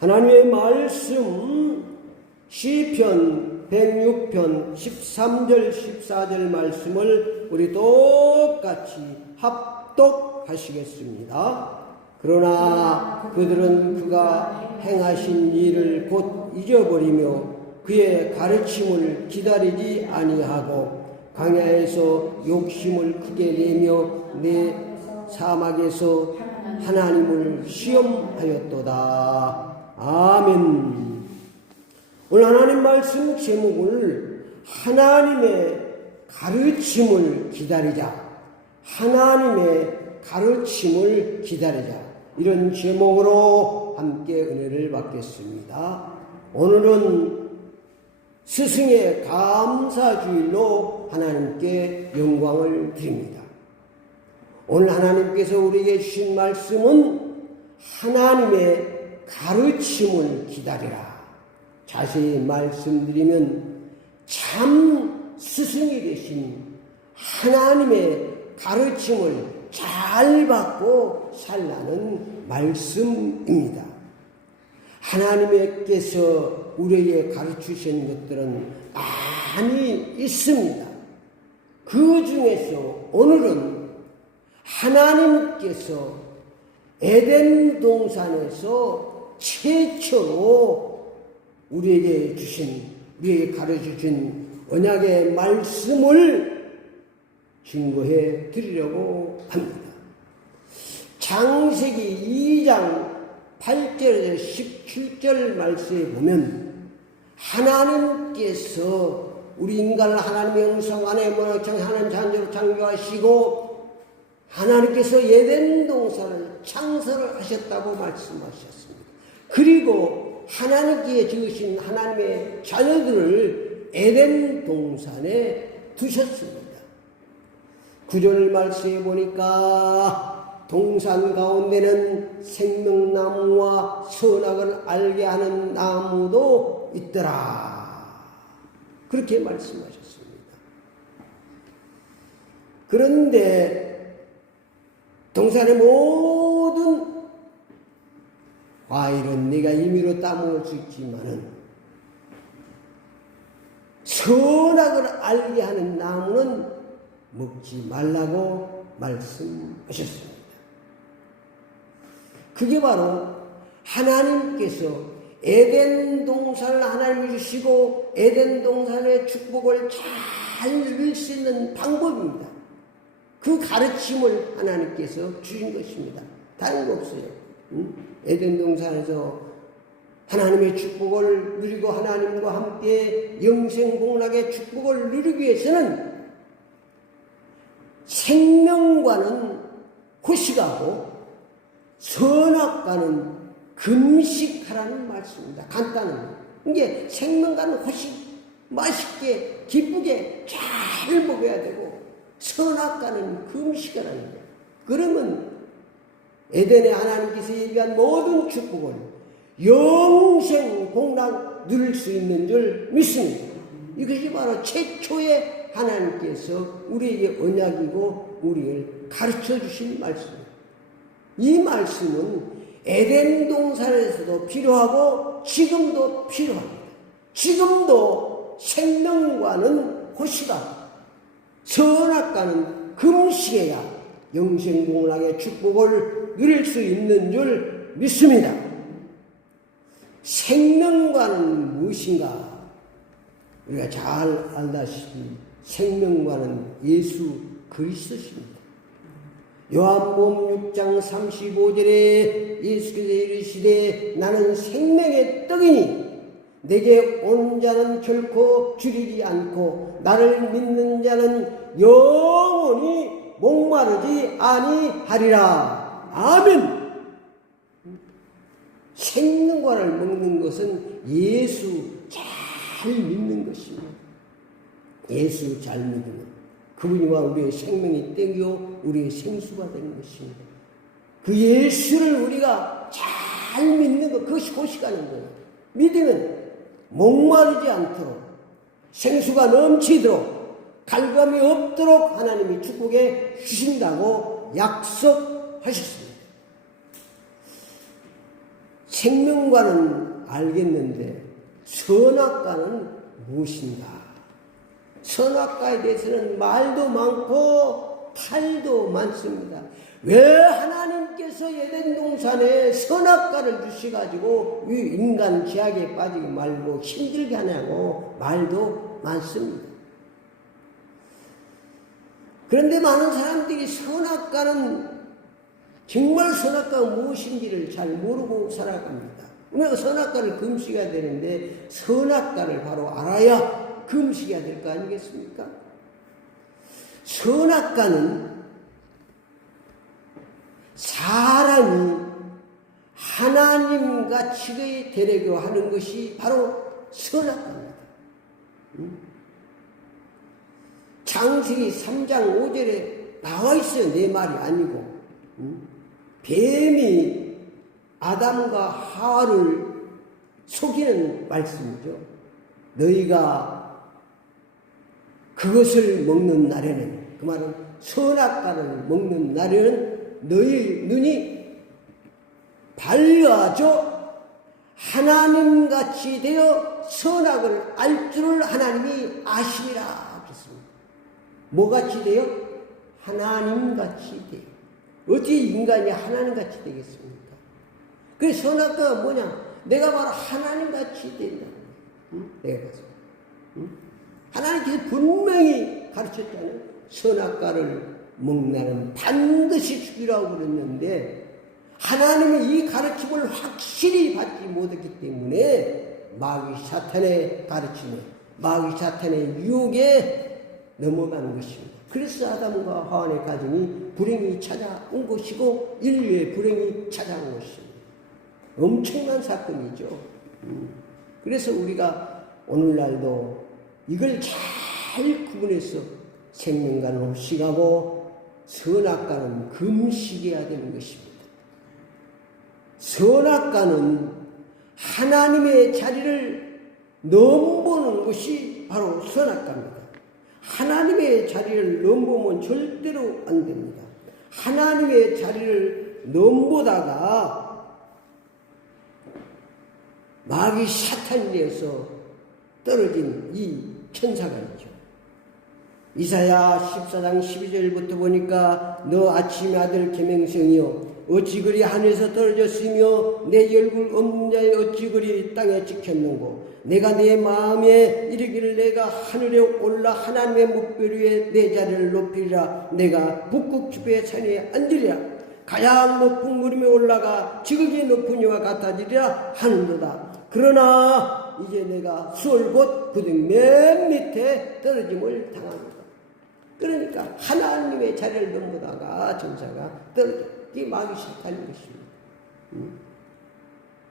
하나님의 말씀 시편 106편 13절 14절 말씀을 우리 똑같이 합독하시겠습니다. 그러나 그들은 그가 행하신 일을 곧 잊어버리며 그의 가르침을 기다리지 아니하고 광야에서 욕심을 크게 내며 내 사막에서 하나님을 시험하였도다. 아멘. 오늘 하나님 말씀 제목을 하나님의 가르침을 기다리자, 하나님의 가르침을 기다리자, 이런 제목으로 함께 은혜를 받겠습니다. 오늘은 스승의 감사주일로 하나님께 영광을 드립니다. 오늘 하나님께서 우리에게 주신 말씀은 하나님의 가르침을 기다리라. 자세히 말씀드리면 참 스승이 되신 하나님의 가르침을 잘 받고 살라는 말씀입니다. 하나님께서 우리에게 가르치신 것들은 많이 있습니다. 그 중에서 오늘은 하나님께서 에덴 동산에서 최초로 우리에게 가르쳐주신 언약의 말씀을 증거해 드리려고 합니다. 창세기 2장 8절에서 17절 말씀에 보면 하나님께서 우리 인간을 하나님의 형상 안에 모양처럼 하나님 자녀로 창조하시고 하나님께서 에덴 동산을 창설을 하셨다고 말씀하셨습니다. 그리고 하나님께 지으신 하나님의 자녀들을 에덴 동산에 두셨습니다. 9절 말씀에 보니까 동산 가운데는 생명나무와 선악을 알게 하는 나무도 있더라. 그렇게 말씀하셨습니다. 그런데 동산의 모든 과일은 네가 임의로 따먹을 수 있지만은 선악을 알게 하는 나무는 먹지 말라고 말씀하셨습니다. 그게 바로 하나님께서 에덴 동산을 하나님이 주시고 에덴 동산의 축복을 잘 누릴 수 있는 방법입니다. 그 가르침을 하나님께서 주신 것입니다. 다른 거 없어요. 에덴 동산에서 하나님의 축복을 누리고 하나님과 함께 영생복락의 축복을 누리기 위해서는 생명과는 호식하고 선악과는 금식하라는 말씀입니다. 간단합니다. 이게 생명과는 호식, 맛있게 기쁘게 잘 먹어야 되고 선악과는 금식하라는 거예요. 그러면 에덴에 하나님께서 얘기한 모든 축복을 영생 복락 누릴 수 있는 줄 믿습니다. 이것이 바로 최초의 하나님께서 우리에게 언약이고 우리를 가르쳐 주신 말씀입니다. 이 말씀은 에덴 동산에서도 필요하고 지금도 필요합니다. 지금도 생명과는 호시가 선악과는 금식해야 영생복락의 축복을 누릴 수 있는 줄 믿습니다. 생명과는 무엇인가? 우리가 잘 알다시피 생명과는 예수 그리스도십니다. 요한복음 6장 35절에 예수께서 이르시되 나는 생명의 떡이니 내게 오는 자는 결코 줄이지 않고 나를 믿는 자는 영원히 목마르지 아니하리라. 아멘. 생명과를 먹는 것은 예수 잘 믿는 것입니다. 예수 잘 믿으면 그분이와 우리의 생명이 땡겨 우리의 생수가 되는 것입니다. 그 예수를 우리가 잘 믿는 것, 그것이 호식하는 거예요. 믿으면 목마르지 않도록 생수가 넘치도록 갈감이 없도록 하나님이 축복해 주신다고 약속하셨습니다. 생명과는 알겠는데 선악과는 무엇인가? 선악과에 대해서는 말도 많고 탈도 많습니다. 왜 하나님께서 에덴 동산에 선악과를 주셔가지고 이 인간 죄악에 빠지게 말고 힘들게 하냐고 말도 많습니다. 그런데 많은 사람들이 선악과는 정말 선악과가 무엇인지를 잘 모르고 살아갑니다. 우리가 선악과를 금식해야 되는데 선악과를 바로 알아야 금식해야 될 거 아니겠습니까? 선악과는 사람이 하나님같이 되려고 하는 것이 바로 선악과입니다. 창세기 3장 5절에 나와 있어요. 내 말이 아니고. 뱀이 아담과 하와를 속이는 말씀이죠. 너희가 그것을 먹는 날에는, 그 말은 선악과를 먹는 날에는 너희 눈이 밝아져 하나님같이 되어 선악을 알 줄을 하나님이 아시리라 그랬습니다. 뭐같이 돼요? 하나님같이 돼요. 어떻게 인간이 하나님같이 되겠습니까? 그 선악과가 뭐냐? 내가 바로 하나님같이 된다. 내가 봤어. 하나님께서 분명히 가르쳤잖아요. 선악과를 먹나는 반드시 죽이라고 그랬는데 하나님이 이 가르침을 확실히 받지 못했기 때문에 마귀 사탄의 가르침에, 마귀 사탄의 유혹에 넘어가는 것입니다. 그래서 아담과 하와의 가정이 불행이 찾아온 것이고 인류의 불행이 찾아온 것입니다. 엄청난 사건이죠. 그래서 우리가 오늘날도 이걸 잘 구분해서 생명과는 흡식하고 선악과는 금식해야 되는 것입니다. 선악과는 하나님의 자리를 넘보는 것이 바로 선악과입니다. 하나님의 자리를 넘보면 절대로 안 됩니다. 하나님의 자리를 넘보다가 마귀 사탄이 되어서 떨어진 이 천사가 있죠. 이사야 14장 12절부터 보니까 너 아침의 아들 계명성이여 어찌 그리 하늘에서 떨어졌으며 내 얼굴 없는 자의 어찌 그리 땅에 찍혔는고 내가 내 마음에 이르기를 내가 하늘에 올라 하나님의 묵별 위에 내 자리를 높이리라 내가 북극 주변의 산에 앉으리라 가장 높은 무림에 올라가 지극히 높은 이와 같아지리라 하는도다. 그러나 이제 내가 수월 곧 그등 맨 밑에 떨어짐을 당합니다. 그러니까 하나님의 자리를 넘보다가 전사가 떨어져. 이게 마귀 사탄인 것입니다.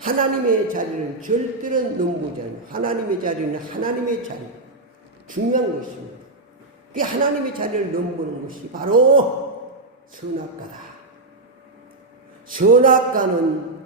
하나님의 자리를 절대로 넘보지 않아요. 하나님의 자리는 하나님의 자리. 중요한 것입니다. 그 하나님의 자리를 넘보는 것이 바로 선악과다. 선악과는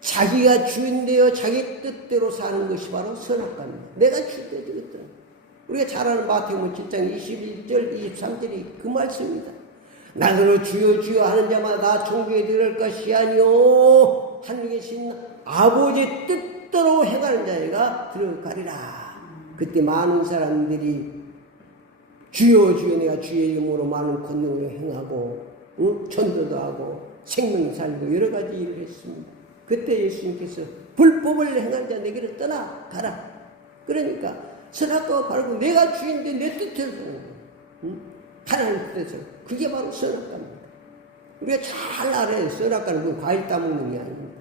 자기가 주인되어 자기 뜻대로 사는 것이 바로 선악과입니다. 내가 주인되어 되겠다. 우리가 잘 아는 마태복음 7장 21절 23절이 그 말씀입니다. 나더러 주여 주여 하는 자마다 다 천국에 들어갈 것이 아니요 하늘에 계신 아버지 뜻대로 행하는 자가 들어가리라. 그때 많은 사람들이 주여 주여 내가 주의 이름으로 많은 권능을 행하고 전도도 하고 생명 살고 여러 가지 일을 했습니다. 그때 예수님께서 불법을 행한 자 내게로 떠나가라. 그러니까 선악과가 바로 내가 주인데 내 뜻대로 하나님 뜻대로 그게 바로 선악과입니다. 우리가 잘 알아요. 선악과는 그 과일 따먹는 게 아닙니다.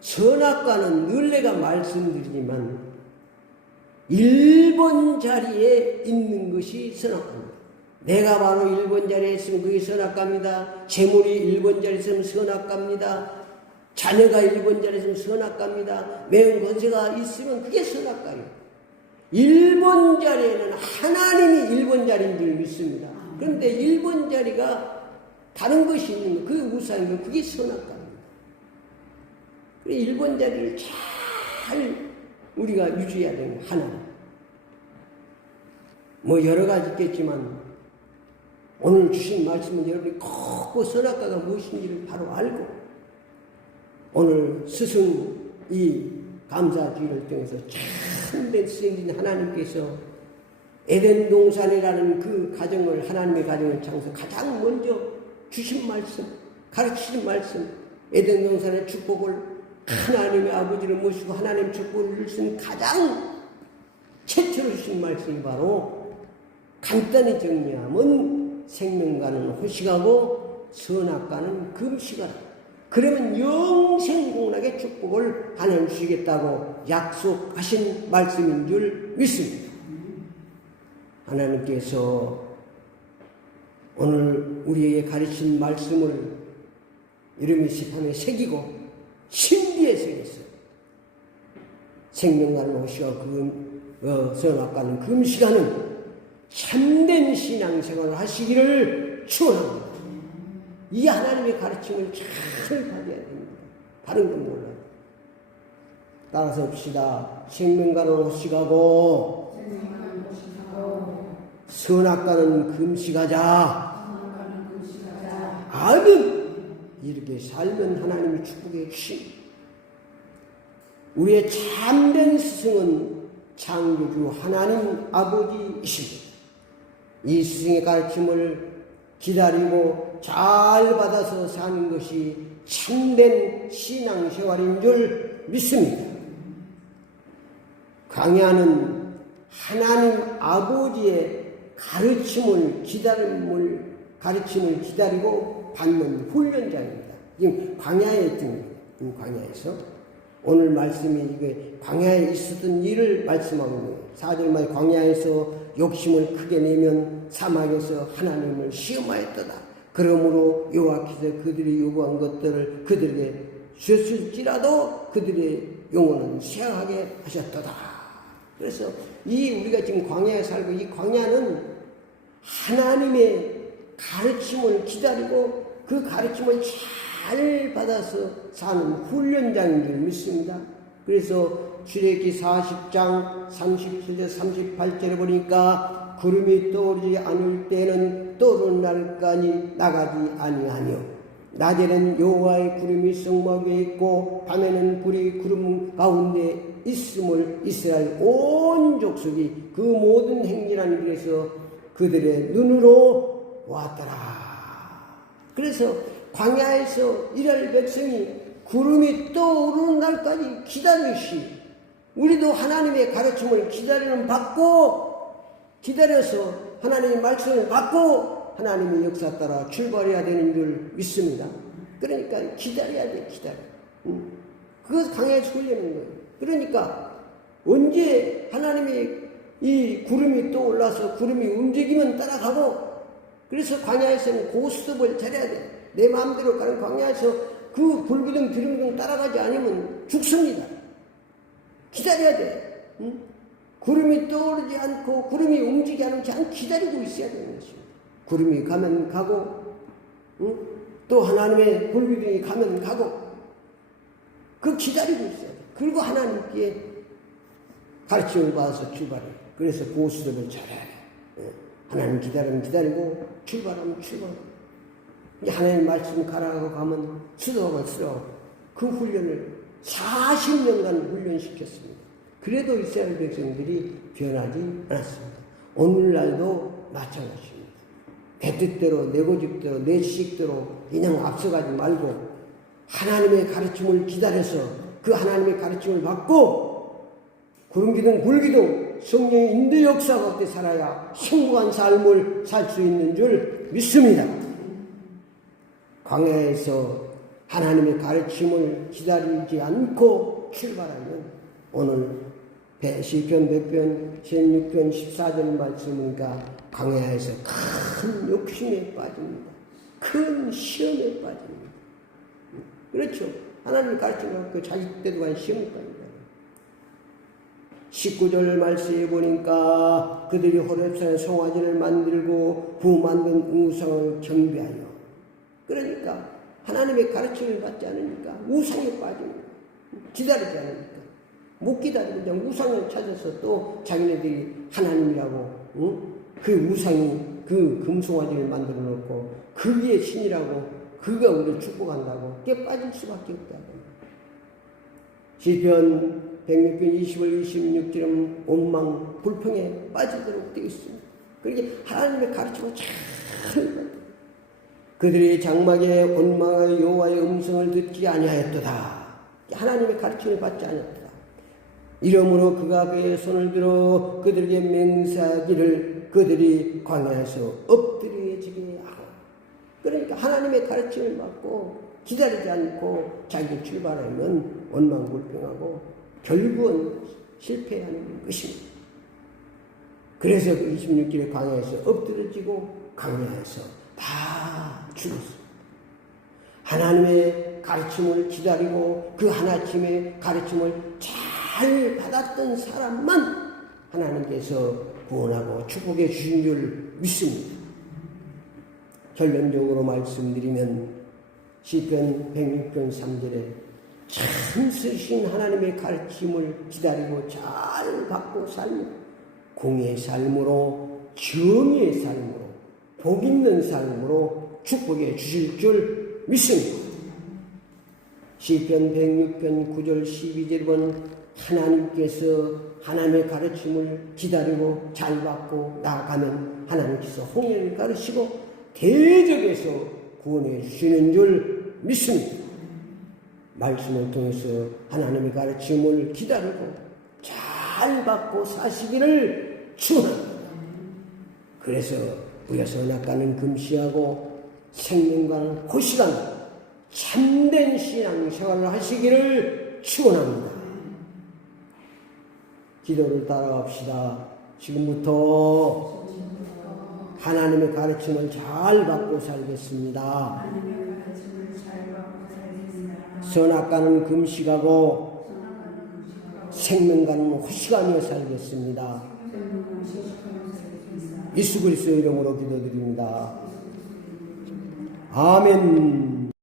선악과는 늘 내가 말씀드리지만 1번 자리에 있는 것이 선악과입니다. 내가 바로 1번 자리에 있으면 그게 선악과입니다. 재물이 1번 자리에 있으면 선악과입니다. 자녀가 1번 자리에 있으면 선악과입니다. 매운 권세가 있으면 그게 선악과예요. 1번 자리에는 하나님이 1번 자리인 줄 믿습니다. 그런데 1번 자리가 다른 것이 있는 거, 그게 우상인 거, 그게 선악과입니다. 1번 자리를 잘 우리가 유지해야 되는 거, 하나님. 뭐 여러 가지 있겠지만 오늘 주신 말씀은 여러분이 꼭 선악과가 무엇인지를 바로 알고 오늘 스승 이 감사주의를 통해서 참된 스승인 하나님께서 에덴 동산이라는 그 가정을, 하나님의 가정을 창조 가장 먼저 주신 말씀, 가르치신 말씀, 에덴 동산의 축복을 하나님의 아버지를 모시고 하나님 축복을 주신 가장 최초로 주신 말씀이 바로 간단히 정리하면 생명과는 호식하고 선악과는 금식하라. 그러면 영생공락의 축복을 하나님 주시겠다고 약속하신 말씀인 줄 믿습니다. 하나님께서 오늘 우리에게 가르친 말씀을 이름이 시판에 새기고 신비에 새겼어요. 생명과는 호식하고 선악과는 금식하는 참된 신앙생활을 하시기를 축원합니다. 이 하나님의 가르침을 잘 받아야 됩니다. 다른 건 몰라요. 따라서 봅시다. 생명과는 호식하고 선악과는 금식하자. 아멘. 이렇게 살면 하나님이 축복해 주십니다. 우리의 참된 스승은 창조주 하나님 아버지이십니다. 이 스승의 가르침을 기다리고 잘 받아서 사는 것이 참된 신앙생활인 줄 믿습니다. 광야는 하나님 아버지의 가르침을 기다리고 받는 훈련장입니다. 지금 광야에 있습니다. 광야에서 오늘 말씀이 이게 광야에 있었던 일을 말씀하고 있는 거예요. 4절만 광야에서 욕심을 크게 내면 사막에서 하나님을 시험하였도다. 그러므로 여호와께서 그들이 요구한 것들을 그들에게 주셨을지라도 그들의 영혼은 쇠하게 하셨도다. 그래서 우리가 지금 광야에 살고 이 광야는 하나님의 가르침을 기다리고 그 가르침을 잘 받아서 사는 훈련장인 줄 믿습니다. 그래서 출애굽기 40장 37절 38절에 보니까 구름이 떠오르지 않을 때는 떠오르는 날까지 나가지 아니하며 낮에는 여호와의 구름이 성막 위에 있고 밤에는 불이 구름 가운데 있음을 이스라엘 온 족속이 그 모든 행진하는 길에서 그들의 눈으로 보았더라. 그래서 광야에서 이스라엘 백성이 구름이 떠오르는 날까지 기다리시 우리도 하나님의 가르침을 기다려서 하나님의 말씀을 받고 하나님의 역사 따라 출발해야 되는 줄 믿습니다. 그러니까 기다려야 돼. 그것을 광야에서 훈련하는 거예요. 그러니까 언제 하나님의 이 구름이 떠올라서 구름이 움직이면 따라가고, 그래서 광야에서는 고스톱을 차려야 돼. 내 마음대로 가는 광야에서 그 불기둥 기름기둥 따라가지 않으면 죽습니다. 기다려야 돼. 구름이 떠오르지 않고 구름이 움직이지 않고 기다리고 있어야 되는 것입니다. 구름이 가면 가고 또 하나님의 불기둥이 가면 가고 그 기다리고 있어야 돼. 그리고 하나님께 가르침을 받아서 출발해. 그래서 고스톱을 잘해. 하나님 기다리면 기다리고 출발하면 출발하고 하나님 말씀 가라고 가면 수도하면 수도하고 그 훈련을 40년간 훈련시켰습니다. 그래도 이스라엘 백성들이 변하지 않았습니다. 오늘날도 마찬가지입니다. 내 뜻대로 내 고집대로 내 지식대로 그냥 앞서가지 말고 하나님의 가르침을 기다려서 그 하나님의 가르침을 받고 구름기둥 불기둥 성령의 인도 역사 가운데 살아야 행복한 삶을 살 수 있는 줄 믿습니다. 광야에서 하나님의 가르침을 기다리지 않고 출발하면 오늘 시편 100편 16편 14절 말씀이니까 광야에서 큰 욕심에 빠집니다. 큰 시험에 빠집니다. 그렇죠. 하나님의 가르침을 갖고 자기 때도 간 시험에 빠집니다. 19절 말씀에 보니까 그들이 호렙산에 송아지를 만들고 부 만든 우상을 경배하여, 그러니까 하나님의 가르침을 받지 않으니까 우상에 빠집니다. 기다리지 않으니까 못 기다리고 그냥 우상을 찾아서 또 자기네들이 하나님이라고 그 우상이 그 금송아지를 만들어 놓고 그게 신이라고 그가 우리를 축복한다고 깨 빠질 수밖에 없다. 시편 106편 20월 26절은 원망 불평에 빠지도록 되어 있습니다. 그렇게 하나님의 가르침을 잘 그들이 장막에 원망하여 여호와의 음성을 듣지 아니하였도다. 하나님의 가르침을 받지 않았다. 이러므로 그가 그의 손을 들어 그들에게 맹세하기를 그들이 광야에서 엎드려지게 하고. 그러니까 하나님의 가르침을 받고 기다리지 않고 자기 출발하면 원망불평하고 결국은 실패하는 것입니다. 그래서 26절에 광야에서 엎드려지고 광야에서 다 죽었습니다. 하나님의 가르침을 기다리고 그 하나님의 가르침을 잘 받았던 사람만 하나님께서 구원하고 축복해 주신 줄 믿습니다. 결론적으로 말씀드리면 시편 106편 3절에 참 쓰신 하나님의 가르침을 기다리고 잘 받고 살면 공의 삶으로 정의의 삶으로 복 있는 삶으로 축복해 주실 줄 믿습니다. 시편 106편 9절 12절 본 하나님께서 하나님의 가르침을 기다리고 잘 받고 나아가면 하나님께서 홍해를 가르치고 대적에서 구원해 주시는 줄 믿습니다. 말씀을 통해서 하나님의 가르침을 기다리고 잘 받고 사시기를 축원합니다. 그래서 우리가 선악과는 금시하고 생명과는 호시간 참된 신앙생활을 하시기를 축원합니다. 기도를 따라갑시다. 지금부터 하나님의 가르침을 잘 받고 살겠습니다. 선악과는 금식하고 생명과는 호시가며 살겠습니다. 예수 그리스도의 이름으로 기도드립니다. 아멘.